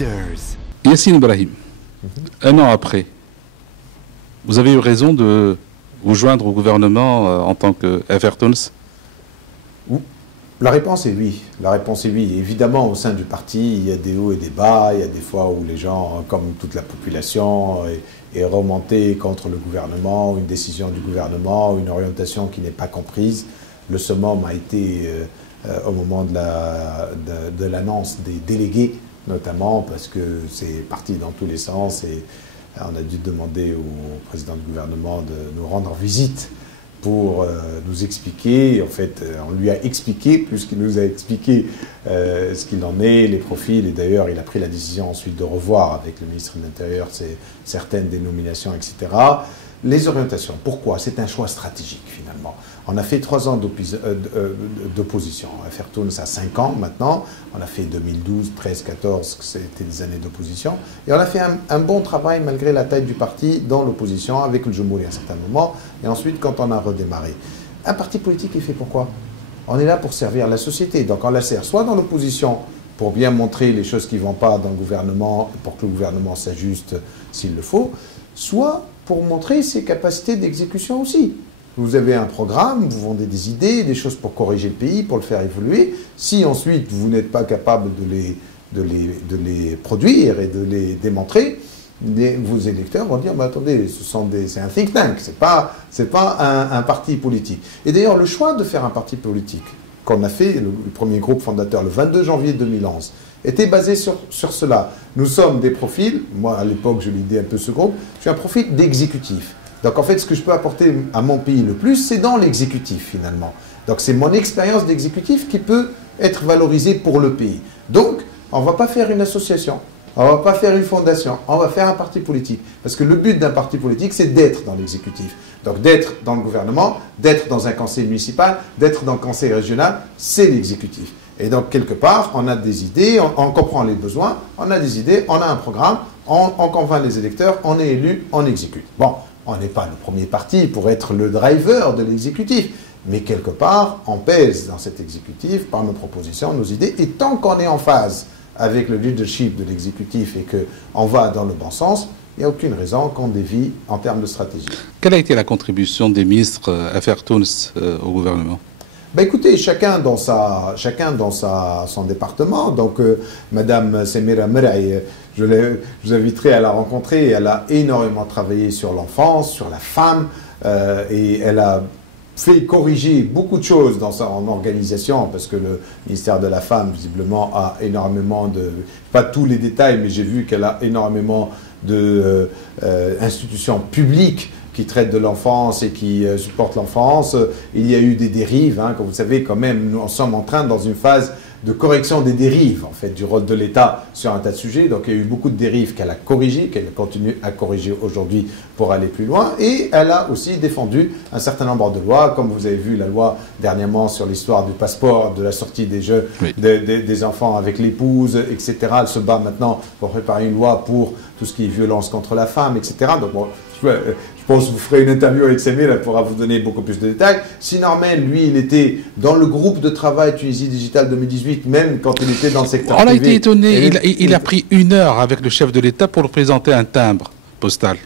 Leaders. Yassine Ibrahim, un an après, vous avez eu raison de vous joindre au gouvernement en tant que FR-Tunis? La réponse est oui. La réponse est oui. Évidemment, au sein du parti, il y a des hauts et des bas. Il y a des fois où les gens, comme toute la population, est remontée contre le gouvernement, une décision du gouvernement, une orientation qui n'est pas comprise. Le summum a été au moment de l'annonce des délégués, notamment parce que c'est parti dans tous les sens et on a dû demander au président du gouvernement de nous rendre visite pour nous expliquer. En fait, on lui a expliqué, plus qu'il nous a expliqué ce qu'il en est, les profils, et d'ailleurs il a pris la décision ensuite de revoir avec le ministre de l'Intérieur certaines dénominations, etc. Les orientations, pourquoi? C'est un choix stratégique finalement. On a fait 3 ans d'opposition. FR-Tunis a 5 ans maintenant. On a fait 2012, 13, 14, c'était des années d'opposition. Et on a fait un bon travail malgré la taille du parti dans l'opposition avec le Jumhuri à un certain moment. Et ensuite, quand on a redémarré. Un parti politique est fait pourquoi? On est là pour servir la société. Donc on la sert soit dans l'opposition pour bien montrer les choses qui ne vont pas dans le gouvernement, pour que le gouvernement s'ajuste s'il le faut, soit pour montrer ses capacités d'exécution aussi. Vous avez un programme, vous vendez des idées, des choses pour corriger le pays, pour le faire évoluer. Si ensuite vous n'êtes pas capable de les produire et de les démontrer, vos électeurs vont dire, mais attendez, c'est un think tank, c'est pas un parti politique. Et d'ailleurs, le choix de faire un parti politique, qu'on a fait, le premier groupe fondateur, le 22 janvier 2011, était basé sur cela. Nous sommes des profils, moi à l'époque je l'ai dit un peu ce groupe, je suis un profil d'exécutif. Donc en fait ce que je peux apporter à mon pays le plus, c'est dans l'exécutif finalement. Donc c'est mon expérience d'exécutif qui peut être valorisée pour le pays. Donc on ne va pas faire une association, on ne va pas faire une fondation, on va faire un parti politique. Parce que le but d'un parti politique, c'est d'être dans l'exécutif. Donc d'être dans le gouvernement, d'être dans un conseil municipal, d'être dans le conseil régional, c'est l'exécutif. Et donc, quelque part, on a des idées, on comprend les besoins, on a des idées, on a un programme, on convainc les électeurs, on est élu, on exécute. Bon, on n'est pas le premier parti pour être le driver de l'exécutif, mais quelque part, on pèse dans cet exécutif par nos propositions, nos idées, et tant qu'on est en phase avec le leadership de l'exécutif et qu'on va dans le bon sens, il n'y a aucune raison qu'on dévie en termes de stratégie. Quelle a été la contribution des ministres FR-Tunis au gouvernement? Ben écoutez, chacun dans son département. Donc, Madame Semira Meraï, je vous inviterai à la rencontrer. Elle a énormément travaillé sur l'enfance, sur la femme, et elle a fait corriger beaucoup de choses dans son organisation, parce que le ministère de la Femme, visiblement, a énormément de... Pas tous les détails, mais j'ai vu qu'elle a énormément d'institutions publiques qui traitent de l'enfance et qui supportent l'enfance. Il y a eu des dérives, hein, comme vous savez, quand même, nous en sommes en train dans une phase de correction des dérives, en fait, du rôle de l'État sur un tas de sujets. Donc il y a eu beaucoup de dérives qu'elle a corrigées, qu'elle continue à corriger aujourd'hui pour aller plus loin. Et elle a aussi défendu un certain nombre de lois, comme vous avez vu la loi dernièrement sur l'histoire du passeport, de la sortie des jeux, oui, des enfants avec l'épouse, etc. Elle se bat maintenant pour préparer une loi pour tout ce qui est violence contre la femme, etc. Donc bon, je pense que vous ferez une interview avec Samir, elle pourra vous donner beaucoup plus de détails. Sinormen, lui, il était dans le groupe de travail Tunisie Digital 2018, même quand il était dans le secteur privé. On a été étonné, il a pris 1 heure avec le chef de l'État pour présenter un timbre postal.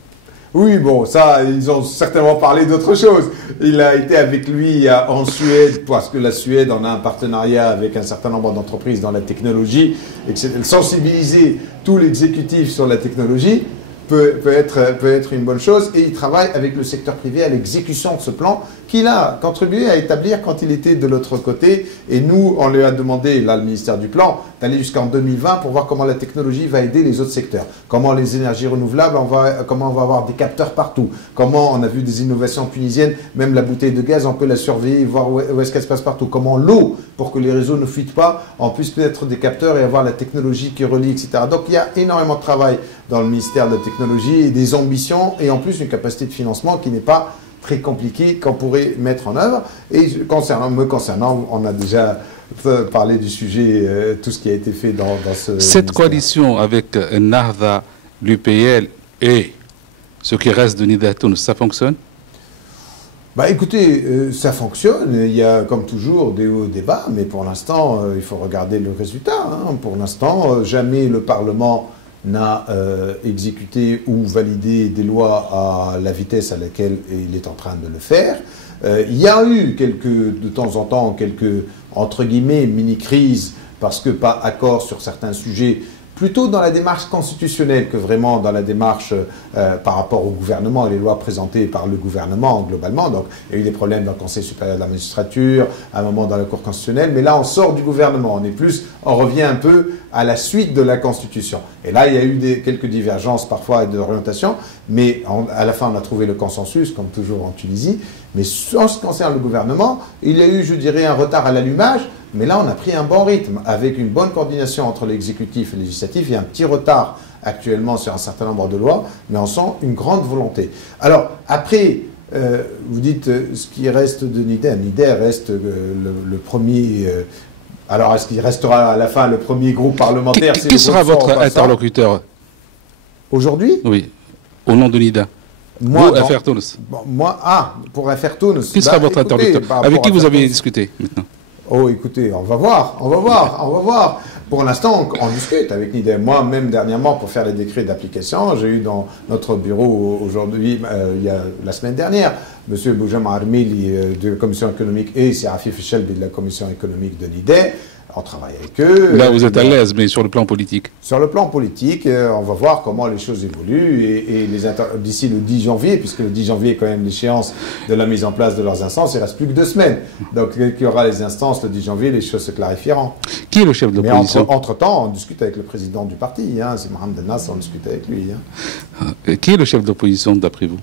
Oui, bon, ça, ils ont certainement parlé d'autre chose. Il a été avec lui en Suède, parce que la Suède, on a un partenariat avec un certain nombre d'entreprises dans la technologie, et sensibiliser tout l'exécutif sur la technologie peut être une bonne chose, et il travaille avec le secteur privé à l'exécution de ce plan qu'il a contribué à établir quand il était de l'autre côté. Et nous, on lui a demandé, là, le ministère du Plan, d'aller jusqu'en 2020 pour voir comment la technologie va aider les autres secteurs. Comment les énergies renouvelables, comment on va avoir des capteurs partout. Comment on a vu des innovations tunisiennes, même la bouteille de gaz, on peut la surveiller, voir où est-ce qu'elle se passe partout. Comment l'eau, pour que les réseaux ne fuitent pas, on puisse mettre des capteurs et avoir la technologie qui relie, etc. Donc il y a énormément de travail dans le ministère de la Technologie et des ambitions, et en plus une capacité de financement qui n'est pas très compliquée qu'on pourrait mettre en œuvre. Et me concernant, on a déjà parlé du sujet, tout ce qui a été fait dans ce Cette ministère. coalition avec Nahda, l'UPL et ce qui reste de Nida Tunis, ça fonctionne? Bah écoutez, ça fonctionne, il y a comme toujours des hauts et des bas, mais pour l'instant, il faut regarder le résultat. Hein. Pour l'instant, jamais le Parlement n'a exécuté ou validé des lois à la vitesse à laquelle il est en train de le faire. Il y a eu de temps en temps, quelques, entre guillemets, mini-crises, parce que pas accord sur certains sujets, plutôt dans la démarche constitutionnelle que vraiment dans la démarche par rapport au gouvernement et les lois présentées par le gouvernement globalement. Donc il y a eu des problèmes dans le Conseil supérieur de la magistrature, à un moment dans la Cour constitutionnelle, mais là on sort du gouvernement, on revient un peu à la suite de la Constitution. Et là il y a eu quelques divergences parfois et d'orientation, mais à la fin on a trouvé le consensus, comme toujours en Tunisie. Mais en ce qui concerne le gouvernement, il y a eu, je dirais, un retard à l'allumage. Mais là, on a pris un bon rythme, avec une bonne coordination entre l'exécutif et le législatif. Il y a un petit retard actuellement sur un certain nombre de lois, mais on sent une grande volonté. Alors, après, vous dites ce qui reste de Nider. Nider reste le premier... alors, est-ce qu'il restera à la fin le premier groupe parlementaire? Qui sera votre interlocuteur aujourd'hui? Oui, au nom de Nida. Moi, vous, FR Tunis. Pour FR Tunis. Qui sera votre interlocuteur? Avec qui vous avez discuté maintenant? Oh, écoutez, on va voir. Pour l'instant, on discute avec Nida. Moi, même dernièrement, pour faire les décrets d'application, j'ai eu dans notre bureau aujourd'hui, la semaine dernière, M. Boujam Armili de la Commission économique et Serafi Fichel de la Commission économique de Nida. On travaille avec eux. Là, vous êtes à l'aise, mais sur le plan politique? Sur le plan politique, on va voir comment les choses évoluent et d'ici le 10 janvier, puisque le 10 janvier est quand même l'échéance de la mise en place de leurs instances, il ne reste plus que 2 semaines. Donc, il y aura les instances le 10 janvier, les choses se clarifieront. Qui est le chef de l'opposition? Mais entre-temps, on discute avec le président du parti, c'est Mohamed Nas, on discute avec lui. Qui est le chef de l'opposition, d'après vous?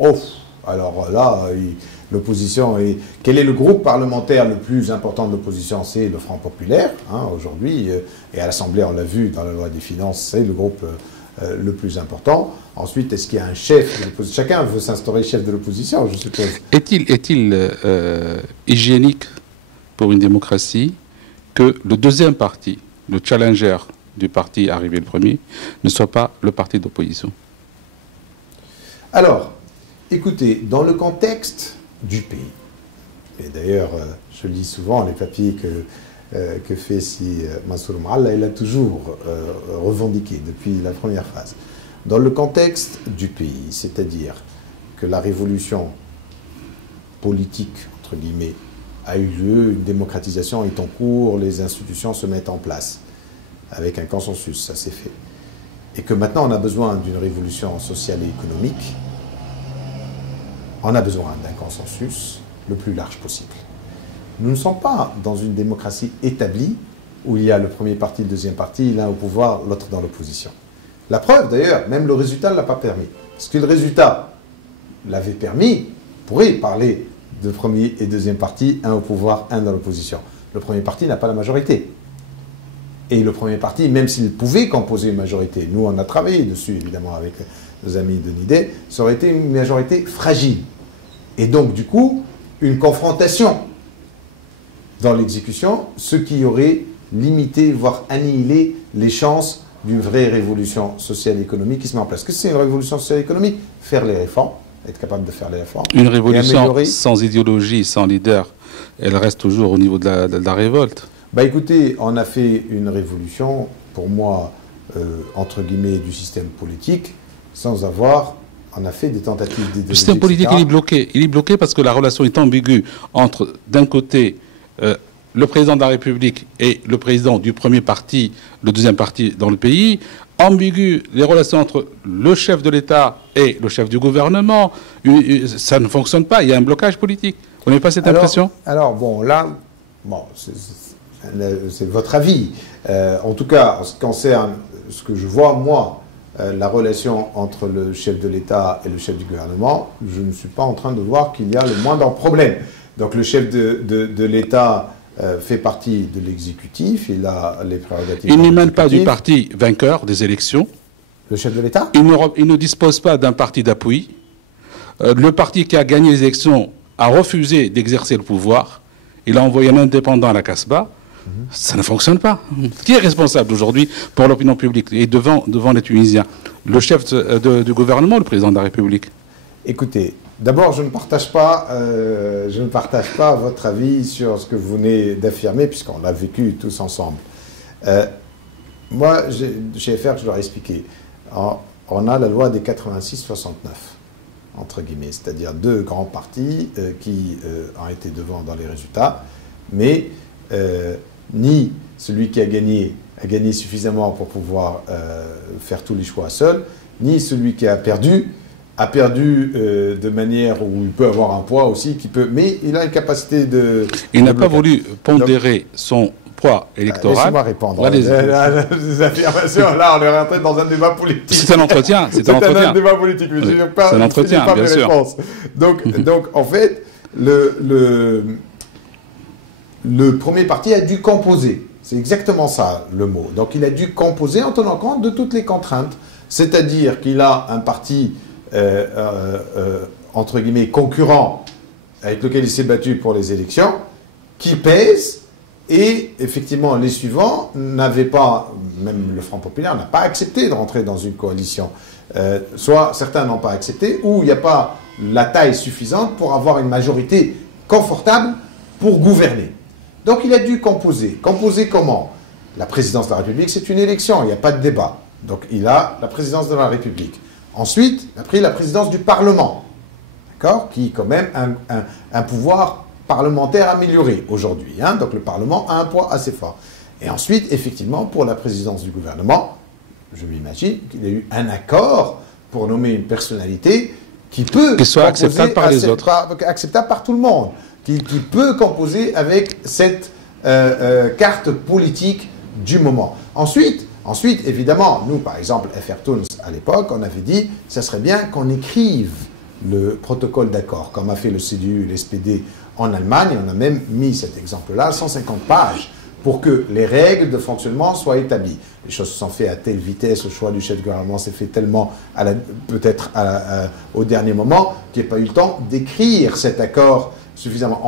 Oh, alors là, l'opposition est... Quel est le groupe parlementaire le plus important de l'opposition? C'est le Front Populaire, aujourd'hui, et à l'Assemblée, on l'a vu dans la loi des finances, c'est le groupe le plus important. Ensuite, est-ce qu'il y a un chef de l'opposition? Chacun veut s'instaurer chef de l'opposition, je suppose. Est-il hygiénique pour une démocratie que le deuxième parti, le challenger du parti arrivé le premier, ne soit pas le parti d'opposition? Alors, écoutez, dans le contexte du pays, et d'ailleurs, je lis souvent les papiers que fait Mansour Ma'alla, il a toujours revendiqué depuis la première phase. Dans le contexte du pays, c'est-à-dire que la révolution politique, entre guillemets, a eu lieu, une démocratisation est en cours, les institutions se mettent en place, avec un consensus, ça s'est fait. Et que maintenant on a besoin d'une révolution sociale et économique, on a besoin d'un consensus le plus large possible. Nous ne sommes pas dans une démocratie établie où il y a le premier parti, le deuxième parti, l'un au pouvoir, l'autre dans l'opposition. La preuve d'ailleurs, même le résultat ne l'a pas permis. Parce que le résultat l'avait permis, on pourrait parler de premier et deuxième parti, un au pouvoir, un dans l'opposition. Le premier parti n'a pas la majorité. Et le premier parti, même s'il pouvait composer une majorité, nous on a travaillé dessus évidemment avec nos amis de Nida, ça aurait été une majorité fragile. Et donc, du coup, une confrontation dans l'exécution, ce qui aurait limité, voire annihilé les chances d'une vraie révolution sociale et économique qui se met en place. Qu'est-ce que c'est une révolution sociale et économique? Faire les réformes, être capable de faire les réformes. Une révolution sans idéologie, sans leader, elle reste toujours au niveau de la révolte. Bah écoutez, on a fait une révolution, pour moi, entre guillemets, du système politique, sans avoir... On a fait des tentatives d'idéologie. Le système politique, il est bloqué. Il est bloqué parce que la relation est ambiguë entre, d'un côté, le président de la République et le président du premier parti, le deuxième parti dans le pays. Ambiguë les relations entre le chef de l'État et le chef du gouvernement. Ça ne fonctionne pas. Il y a un blocage politique. Vous n'avez pas cette impression? Alors, bon, là, bon, c'est votre avis. En tout cas, en ce qui concerne ce que je vois, moi, la relation entre le chef de l'État et le chef du gouvernement, je ne suis pas en train de voir qu'il y a le moindre problème. Donc le chef de l'État fait partie de l'exécutif, il a les prérogatives. Il n'émane pas du parti vainqueur des élections. Le chef de l'État? Il ne dispose pas d'un parti d'appui. Le parti qui a gagné les élections a refusé d'exercer le pouvoir. Il a envoyé un indépendant à la Casbah. Ça ne fonctionne pas. Qui est responsable aujourd'hui pour l'opinion publique et devant les Tunisiens? Le chef du gouvernement ou le président de la République? Écoutez, D'abord, je ne partage pas votre avis sur ce que vous venez d'affirmer, puisqu'on l'a vécu tous ensemble. Moi, chez FR, je leur ai expliqué. On a la loi des 86-69, entre guillemets, c'est-à-dire deux grands partis qui ont été devant dans les résultats, mais ni celui qui a gagné suffisamment pour pouvoir faire tous les choix seul, ni celui qui a perdu de manière où il peut avoir un poids aussi, mais il a une capacité de... Il n'a pas voulu pondérer son poids électoral. Laissez-moi répondre. Les affirmations, là, on est rentré dans un débat politique. C'est un entretien. C'est un débat politique, mais je ne pas, c'est un entretien, pas bien mes sûr. réponses. Donc, en fait, le premier parti a dû composer. C'est exactement ça, le mot. Donc, il a dû composer en tenant compte de toutes les contraintes. C'est-à-dire qu'il a un parti, entre guillemets, concurrent, avec lequel il s'est battu pour les élections, qui pèse. Et effectivement, les suivants n'avaient pas, même le Front Populaire n'a pas accepté de rentrer dans une coalition. Soit certains n'ont pas accepté, ou il n'y a pas la taille suffisante pour avoir une majorité confortable pour gouverner. Donc il a dû composer. Composer comment? La présidence de la République, c'est une élection, il n'y a pas de débat. Donc il a la présidence de la République. Ensuite, il a pris la présidence du Parlement, d'accord, qui est quand même un pouvoir parlementaire amélioré aujourd'hui. Hein. Donc le Parlement a un poids assez fort. Et ensuite, effectivement, pour la présidence du gouvernement, je m'imagine qu'il y a eu un accord pour nommer une personnalité qui peut... Qui soit acceptable par les autres. Acceptable par tout le monde. Qui peut composer avec cette carte politique du moment. Ensuite, évidemment, nous, par exemple, FR Tounes, à l'époque, on avait dit, ça serait bien qu'on écrive le protocole d'accord, comme a fait le CDU, l'SPD en Allemagne. On a même mis cet exemple-là, 150 pages, pour que les règles de fonctionnement soient établies. Les choses se sont faites à telle vitesse, le choix du chef de gouvernement s'est fait tellement, peut-être au dernier moment, qu'il n'y a pas eu le temps d'écrire cet accord suffisamment.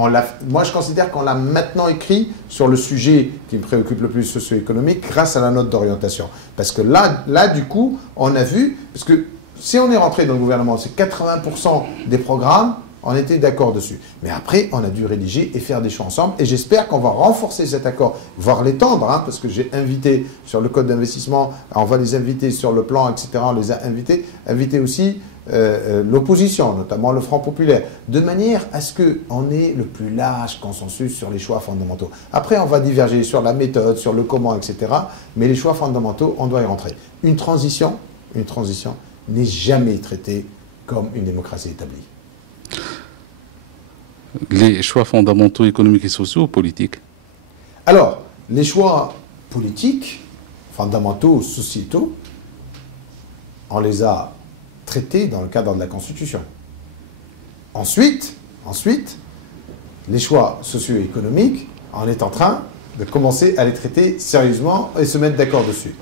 Moi, je considère qu'on l'a maintenant écrit sur le sujet qui me préoccupe le plus socio-économique grâce à la note d'orientation. Parce que là, du coup, on a vu, parce que si on est rentré dans le gouvernement, c'est 80% des programmes, on était d'accord dessus. Mais après, on a dû rédiger et faire des choix ensemble. Et j'espère qu'on va renforcer cet accord, voire l'étendre, hein, parce que j'ai invité sur le code d'investissement, on va les inviter sur le plan, etc. On les a invité aussi l'opposition, notamment le Front Populaire, de manière à ce qu'on ait le plus large consensus sur les choix fondamentaux. Après, on va diverger sur la méthode, sur le comment, etc. Mais les choix fondamentaux, on doit y rentrer. Une transition n'est jamais traitée comme une démocratie établie. Les choix fondamentaux économiques et sociaux ou politiques? Alors, les choix politiques, fondamentaux, sociétaux, on les a traités dans le cadre de la Constitution. Ensuite, les choix socio-économiques, on est en train de commencer à les traiter sérieusement et se mettre d'accord dessus.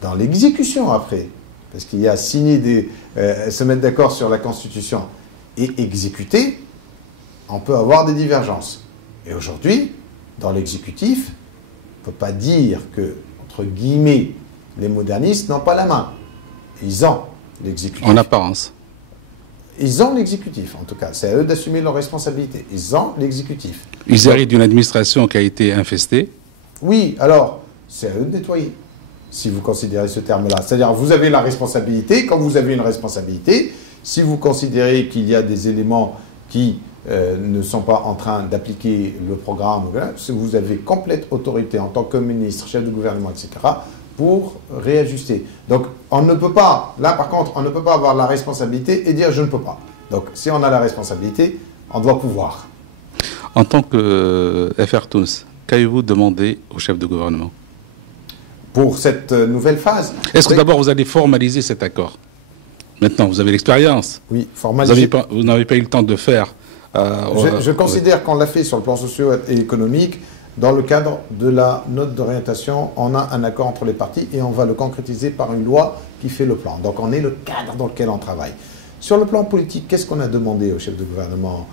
Dans l'exécution après, parce qu'il y a signer se mettre d'accord sur la Constitution et exécuter, on peut avoir des divergences. Et aujourd'hui, dans l'exécutif, on ne peut pas dire que, entre guillemets, les modernistes n'ont pas la main. Ils ont l'exécutif. En apparence. Ils ont l'exécutif, en tout cas. C'est à eux d'assumer leurs responsabilités. Ils ont l'exécutif. Ils héritent d'une administration qui a été infestée. Oui, alors, c'est à eux de nettoyer, si vous considérez ce terme-là. C'est-à-dire, vous avez la responsabilité. Quand vous avez une responsabilité, si vous considérez qu'il y a des éléments qui ne sont pas en train d'appliquer le programme, vous avez complète autorité en tant que ministre, chef de gouvernement, etc., pour réajuster. Donc, on ne peut pas, là par contre, on ne peut pas avoir la responsabilité et dire je ne peux pas. Donc, si on a la responsabilité, on doit pouvoir. En tant que FR Tounes, qu'avez-vous demandé au chef de gouvernement pour cette nouvelle phase? Est-ce que d'abord vous allez formaliser cet accord? Maintenant, vous avez l'expérience. Oui, formaliser. Vous n'avez pas eu le temps de faire. Je considère qu'on l'a fait sur le plan socio et économique. Dans le cadre de la note d'orientation, on a un accord entre les partis et on va le concrétiser par une loi qui fait le plan. Donc on est le cadre dans lequel on travaille. Sur le plan politique, qu'est-ce qu'on a demandé au chef de gouvernement?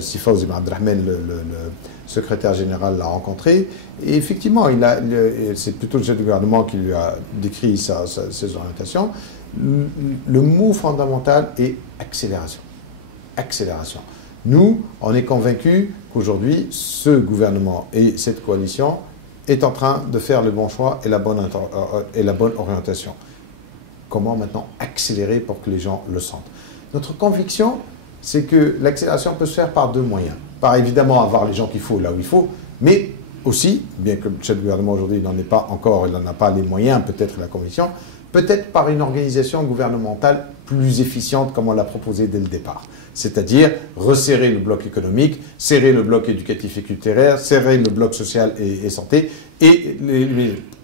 Sifa Ouzim Abdrahman, le secrétaire général, l'a rencontré. Et effectivement, c'est plutôt le chef de gouvernement qui lui a décrit ses orientations. Le mot fondamental est accélération. accélération. Nous, on est convaincus qu'aujourd'hui, ce gouvernement et cette coalition est en train de faire le bon choix et la bonne orientation. Comment maintenant accélérer pour que les gens le sentent? Notre conviction, c'est que l'accélération peut se faire par deux moyens. Par évidemment avoir les gens qu'il faut là où il faut, mais aussi, bien que le chef du gouvernement aujourd'hui n'en ait pas encore, il n'en a pas les moyens, peut-être la conviction, peut-être par une organisation gouvernementale plus efficiente comme on l'a proposé dès le départ. C'est-à-dire resserrer le bloc économique, serrer le bloc éducatif et culturel, serrer le bloc social et santé, et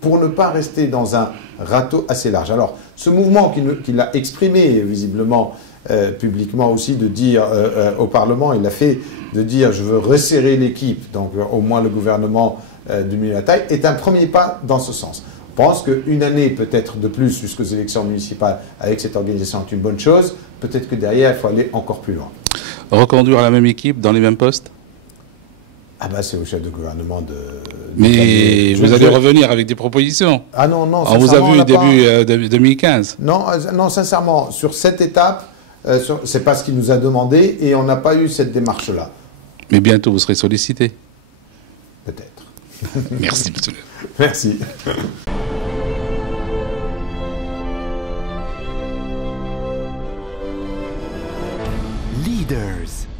pour ne pas rester dans un râteau assez large. Alors, ce mouvement qu'il a exprimé visiblement publiquement aussi, de dire au Parlement, il a fait de dire je veux resserrer l'équipe, donc au moins le gouvernement diminuer la taille, est un premier pas dans ce sens. Je pense qu'une année peut-être de plus jusqu'aux élections municipales avec cette organisation est une bonne chose. Peut-être que derrière, il faut aller encore plus loin. Reconduire la même équipe dans les mêmes postes? Ah ben c'est au chef de gouvernement de... Mais vous allez revenir avec des propositions. Ah non, non. On vous a vu début 2015. Non, non, sincèrement, sur cette étape, c'est pas ce qu'il nous a demandé et on n'a pas eu cette démarche-là. Mais bientôt, vous serez sollicité. Peut-être. Merci, monsieur. Merci. Leader.